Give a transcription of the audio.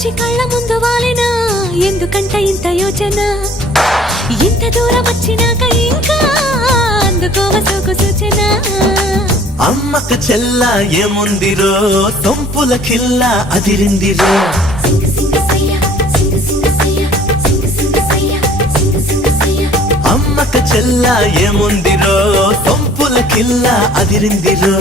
వచ్చి కళ్ళ ముందు వాలినా ఎందుకంట ఇంత యోచన ఇంత దూరం వచ్చినాక ఇంకా అందుకోవ సోకు సూచన అమ్మక చెల్ల ఏముందిరో సొంపుల కిల్ల అదిరిందిరో అమ్మక చెల్ల ఏముందిరో సొంపుల కిల్ల అదిరిందిరో